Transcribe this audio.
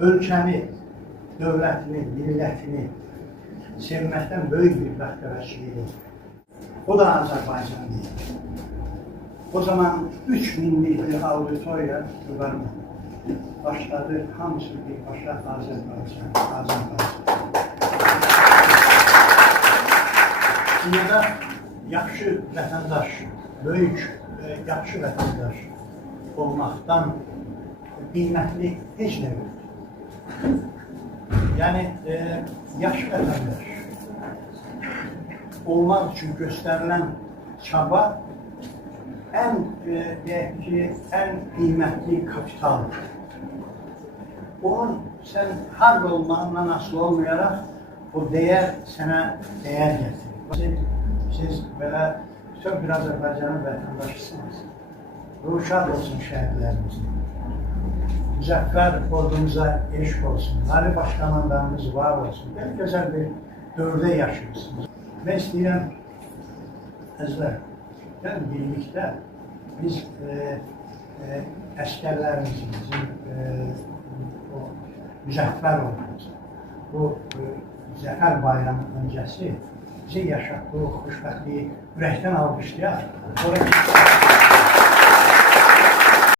ölkəni, dövlətini, millətini sevməkdən böyük bir bəxtəvərçiliyi. O da Azərbaycanlı. O zaman 3000'lik bir auditoriya başladı, hamısı birbaşa Azərbaycan. Dünyada yaxşı vətəndaş, böyük, yaxşı vətəndaş olmaqdan qiymətli heç nə yoxdur. Yəni, yaxşı vətəndaş olmaq üçün göstərilən çaba ən qiymətli kapitaldır. Onun sən harda olmağından asılı olmayaraq o dəyər sənə dəyər gətirir. Siz belə bütün bir Azərbaycanın vətəndaşısınız. Ruşad olsun şəhidlərimizin. Müzəffər ordumuza eşq olsun. Ali Başkomandanımız var olsun. Belə gözəl bir dövrdə yaşayırsınız. Mən istəyirəm, əzlər, gəlin birlikdə biz əskərlərimizin, bizim müzəffər ordumuz, bu Zəfər bayramı öncəsi bizi yaşatdığı xoşbəxtliyi ürəkdən alqışlayaq.